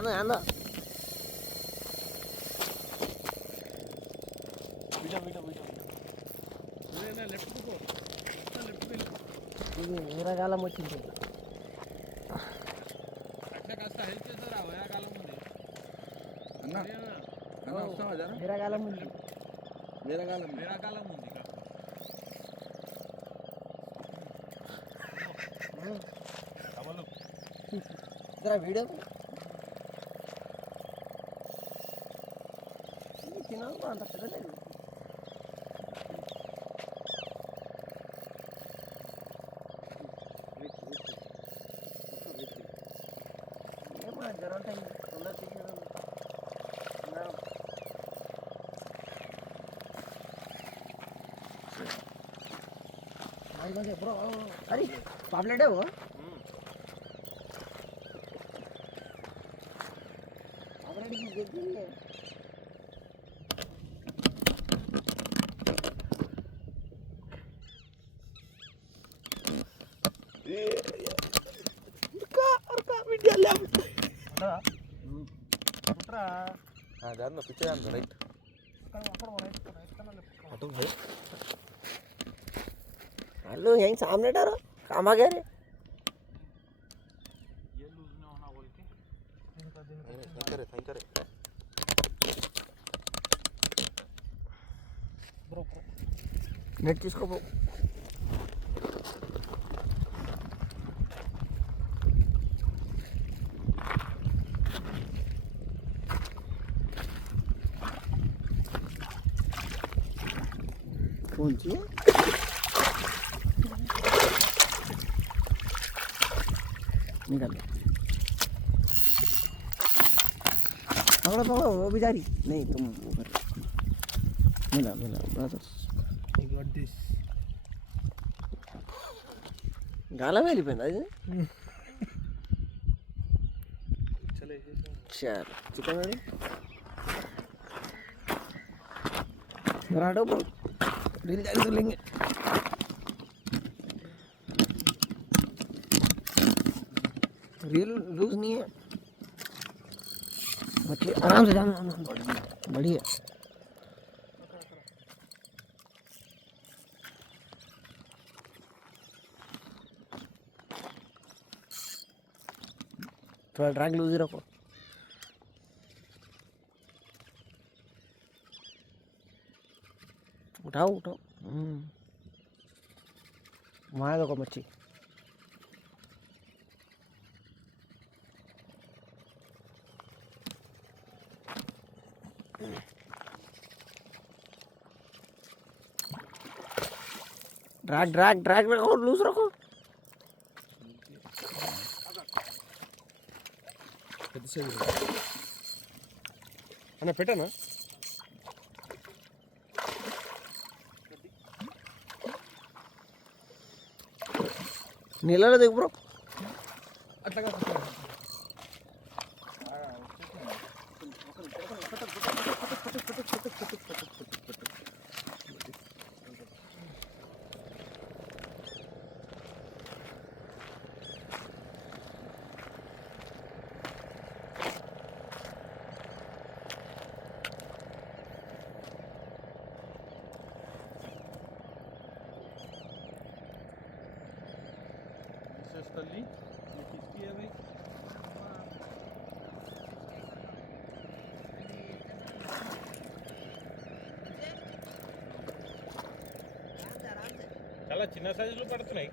आंदो आंदो ఇది వేరగాలం వచ్చింది వేరగాలం ఉంది జరా వీడియో తినాలి అంత పెద్దలేదు ఏమో జ్వరం టైం తొందర తీసేదాం బ్రో అరే పాపులేటే हेलो यहीं सामने डरो काम आ गया रे नेट తీసుకో कौन सी निकाल पकड़ो पकड़ो वो बेचारी नहीं तुम ऊपर मिला मिला ब्रदर्स आई गॉट दिस गाला में लिपे ना चले चल चिकन वाली बराडो बोल रील जाके तो लेंगे रील लूज नहीं है मछली आराम से जाना बढ़िया थोड़ा ड्रैग लूज ही रखो उठाओ उठाओ वहाँ देखो मच्छी ड्रैग ड्रैग ड्रैग और लूज रखो అన్న పెట్టనా నీళ్ళలో దిగు బ్రో అట్లాగా तली ये किसकी है भाई చాలా చిన్న సైజులో పడుతున్నాయి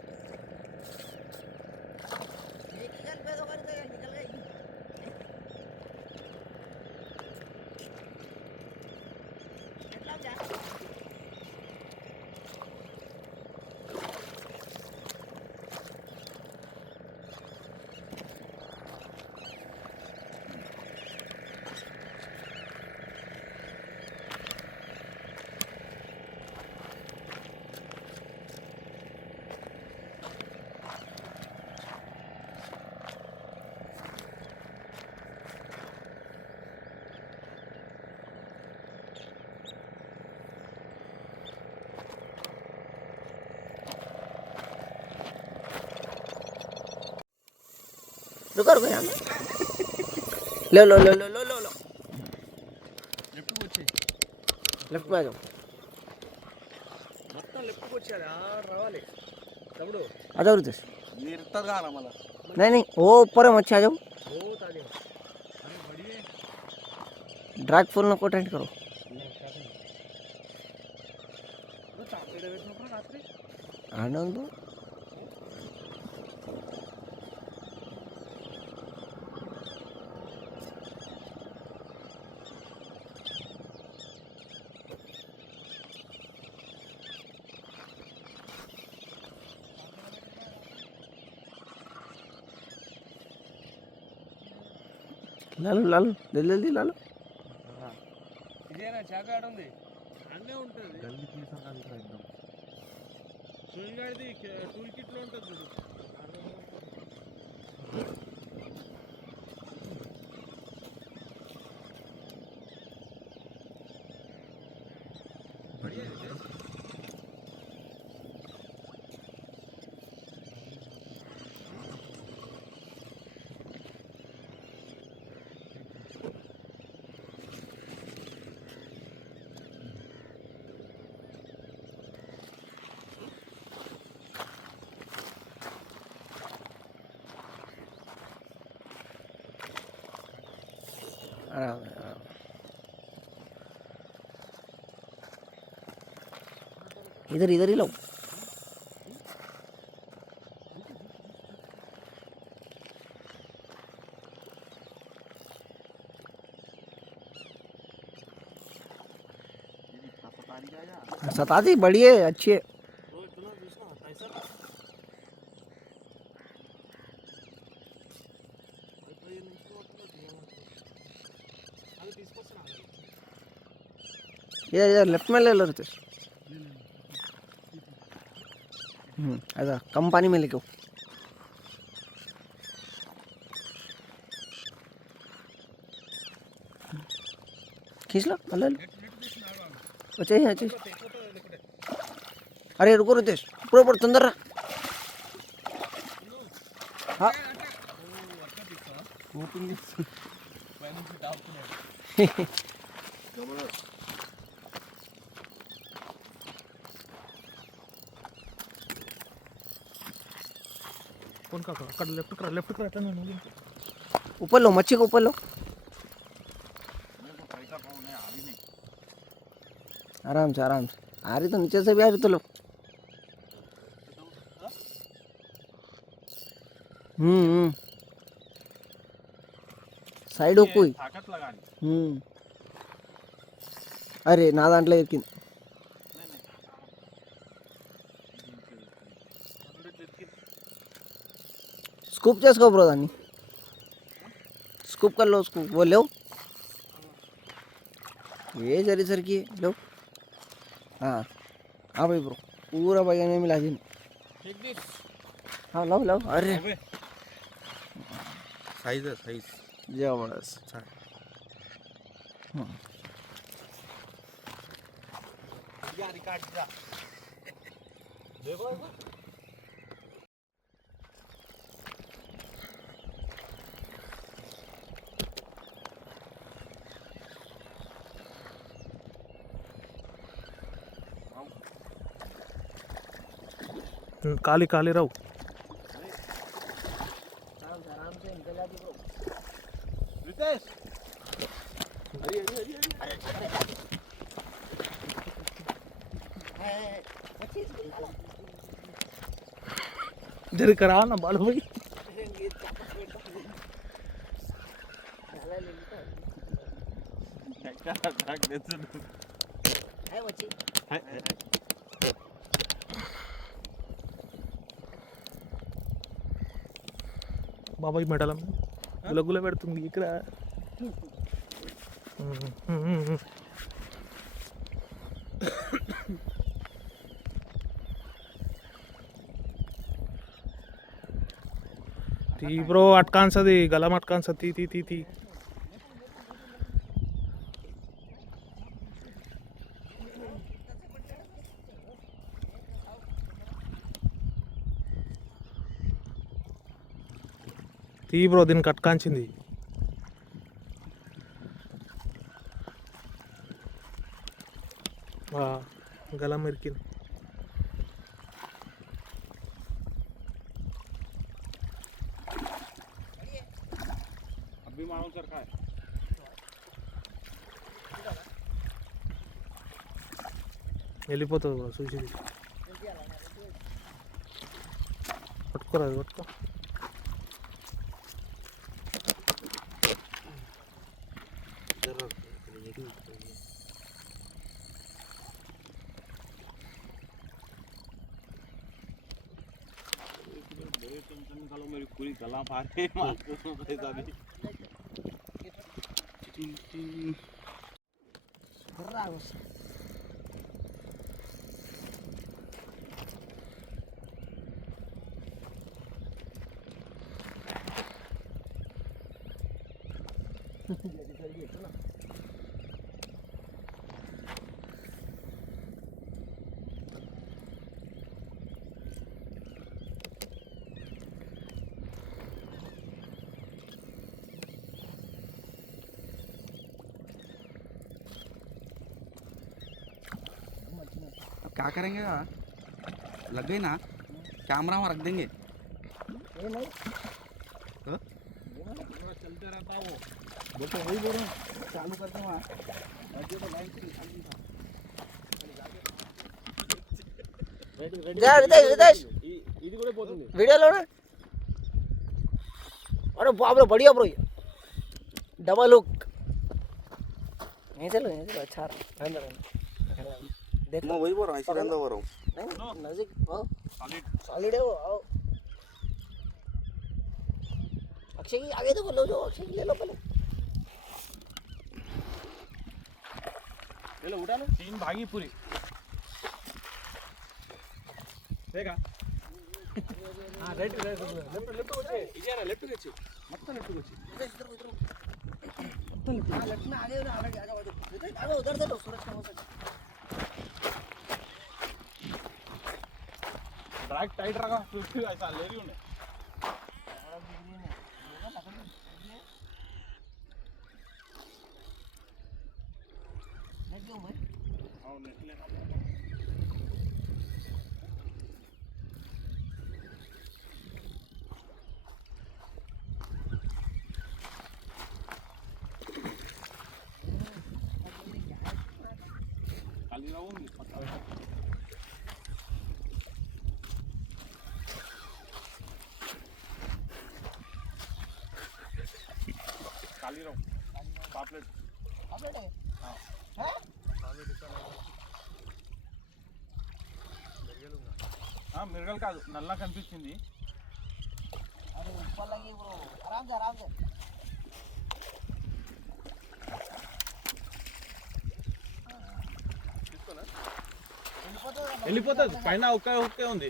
रुको रुको यहाँ लो लो लो लो लो लो लो లెఫ్ట్కి వచ్చాయి लेफ्ट में आ जाओ మొత్తం లెఫ్ట్కి వచ్చేయాలి రావాలి తమ్ముడు आ जाओ रितेश మీరు ఇస్తారు కారా మళ్ళా नहीं नहीं वो ऊपर है मच्छी आ जाओ ఓ తాగే అరే బడియే ड्रैग फुल नको टेंट करो చాపేడ పెట్టినప్పుడు రాత్రి आने दो लालो लालो जल्दी लालो ఇదేనా చాప ఆడ ఉంది అన్నే ఉంటుంది గల్లీ తీసుకుని ఇద్దాం సూర్యగాడిది టూల్ కిట్లో ఉంటుంది చూడు आराम है आराम इधर इधर ही लो सताती बढ़िया है अच्छी है इधर इधर लेफ्ट में ले लो रितेश ऐसा कम पानी में लेके खींच लो ले लो अच्छा ही अच्छा अरे रुको रितेश ऊपर ऊपर तंदर रहा हाँ कौन का अక్కడ लेफ्ट कर అట్లా నేను ऊपर लो मच्छी को ऊपर लो आराम से आ रही तो नीचे से भी आ रही तो लो సైడ్ పోయి తాకత్ లగాని అరే నా దాంట్లో ఎక్కింది स्कूप చేసుకో బ్రో దాన్ని स्कूप कर लो उसको वो लो ये जरी सर की लो हाँ हाँ भाई ब्रो पूरा भाई ने मिला दी टेक दिस हाँ लो लो अरे साइज है साइज जबरदस्त यार रिकॉर्ड जा देखो काली काली रहो आराम से निकल जाती ब्रो रितेश अरे अरे जरी करा ना बाल भाई బాబాయ్ మెడల గులగుల పెడుతుంది ఇక్కడ ती ब्रो अटकान सा दी गला में अटकान सा ती ती ती ती ती ब्रो दिन कटकांచింది गला मिरकिन अभी मारो सर काय వెళ్ళిపోతుంది కూడా చూసి పట్టుకోరాదు పట్టుకో मेरी पूरी गला मारे क्या करेंगे लग गई ना कैमरा में रख देंगे चलते रहता वो बोलते वही बोल रहा हूँ चालू करते वहाँ ఇది కూడా పోతుంది వీడియోలోనే अरे बाप रे बढ़िया ब्रो डबल हुक नहीं चलो अच्छा अंदर देख मैं वही बोल रहा हूँ ऐसे अंदर बोल रहा हूँ नहीं नजदीक आओ सॉलिड सॉलिड है वो आओ अक्षय की आगे तो लो जो अक्षय की ले लो पहले ले लो उठा लो 3 भागी पूरी देखा हां राइट लेफ्ट వచ్చే ఇదేనా లెఫ్ట్ వచ్చి మొత్తం లెఫ్ట్ వచ్చి हां लेफ्ट में आगे ना आगे आगे आगे उधर से लो सूरज का हो सकता ड्रैग टाइट रखा 50 ऐसा ले रही हूं नेट क्यों भाई आओ नेट ले खाली रहूंगी पता खाली रहो पापलेट अपडेट है हां हैं पापलेट इसका हां मिरगल కాదు నల్ల కనిపించింది अरे ऊपर लगी ब्रो आराम से వెళ్ళిపోతుంది పైన ఒకే ఉంది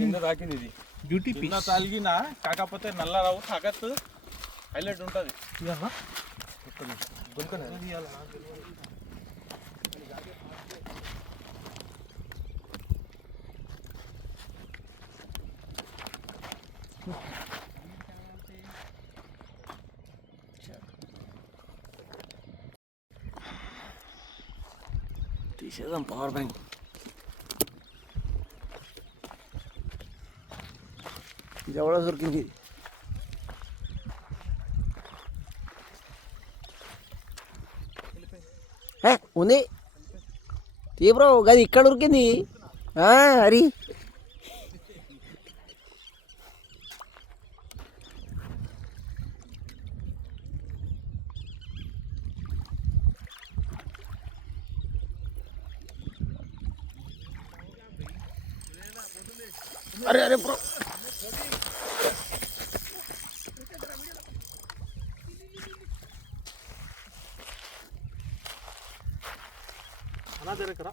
కింద తాకింది ఇది బ్యూటీ కింద తాగినా కాకపోతే నల్ల రావు తాకత్ హైలైట్ ఉంటుంది తీసేద్దాం పవర్ బ్యాంక్ ఇది ఎవడో దొరికింది ఉంది తీ బ్రో గది ఇక్కడ ఉరికింది హరి अरे अरे ब्रो అలా జరగరా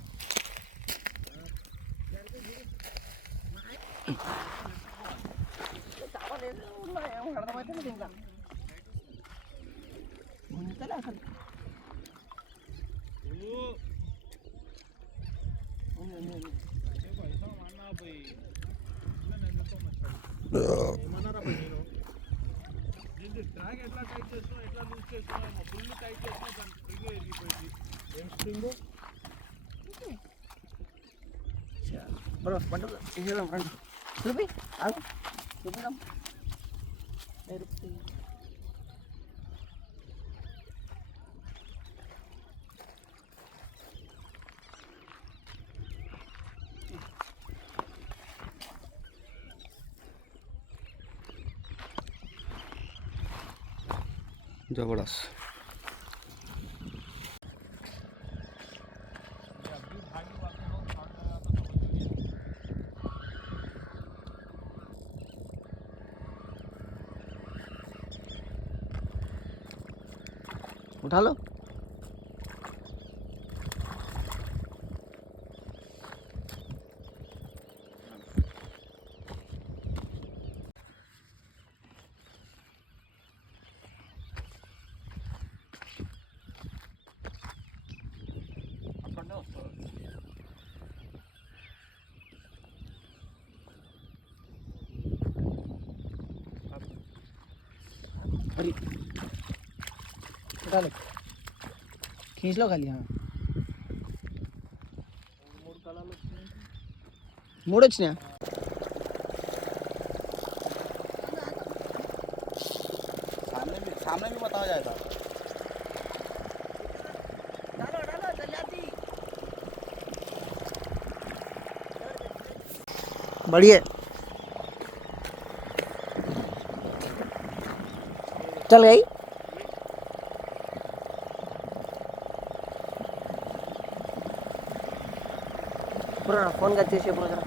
ఏమన్నారా నేను ట్రాక్ ఎట్లా టైట్ చేస్తున్నా ఎట్లా లూజ్ చేస్తున్నా ఫుల్ టైట్ చేస్తున్నా బ్రో పండు తీసేద్దాం రండి చూపి ఆగు చూపిద్దాం जबरदस्त उठा लो अरे उठा लो खींच लो खाली हाँ మూడు వచ్చినాయా सामने भी बताया जाएगा बढ़िया चल गई ब्रो फोन का चेसे ब्रो जरा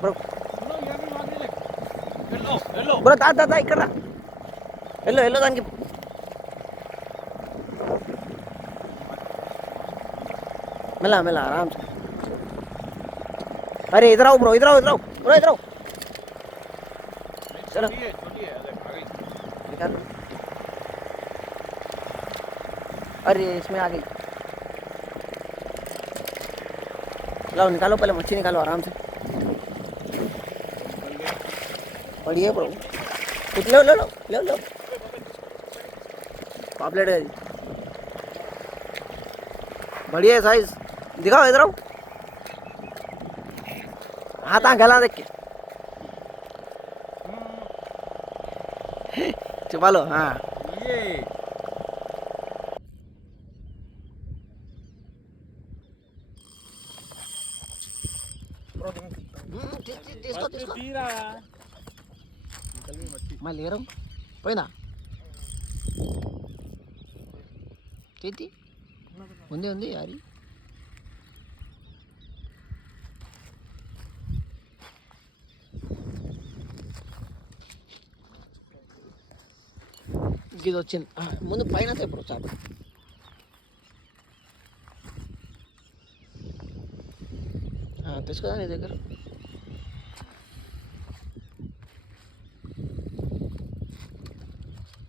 ब्रो బ్రో తాత ఇక్కడ వెళ్ళు దానికి मिला मिला आराम से अरे इधर आओ ब्रो इधर आओ चलो निकाल अरे इसमें आ गई लाओ निकालो पहले मच्छी निकालो आराम से बढ़िया ब्रो कुछ लो पापलेट है बढ़िया है साइज दिखाओ इधर आओ हाथ गला देख के छुपा लो हाँ ये मैं ले रहा हूँ పోయిందా చేతి ఉంది యారి ఇది వచ్చింది ముందు పైన ఇప్పుడు చాప తెచ్చుకోదా నీ దగ్గర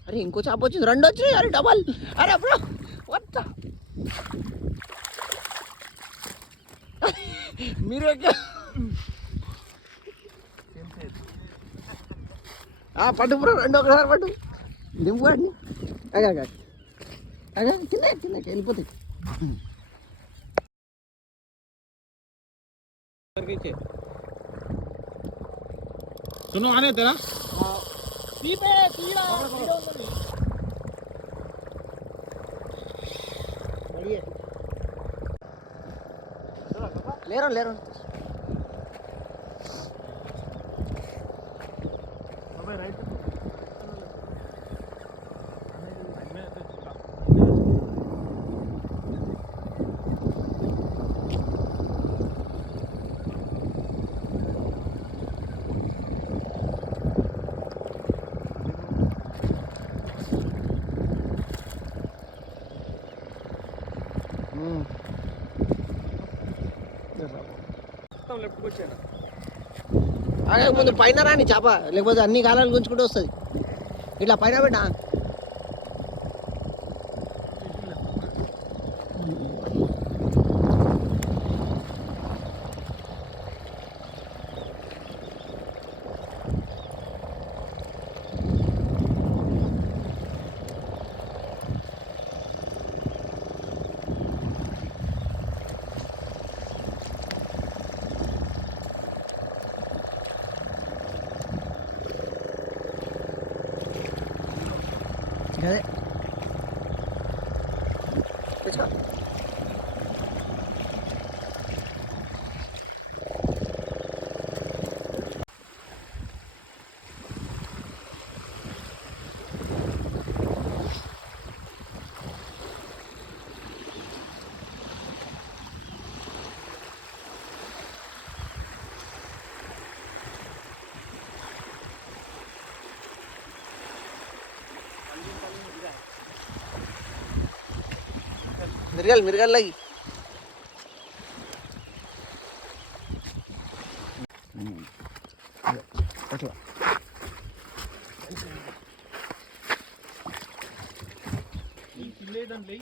अरे इंको चाप వచ్చింది రెండు వచ్చాయి अरे डबल अरे ब्रो व्हाट द మీరే పట్టు బ్రో రెండు ఒకసారి పట్టు దింపుకోండి కిందకి వెళ్ళిపోతాయి सुनो आने तेरा ले रहा అదే ముందు పైన రాని చేప లేకపోతే అన్ని కాలాలు గుంజుకుంటూ వస్తుంది ఇట్లా పైన పెట్టా मिरगाल लगी అట్లా లేదండి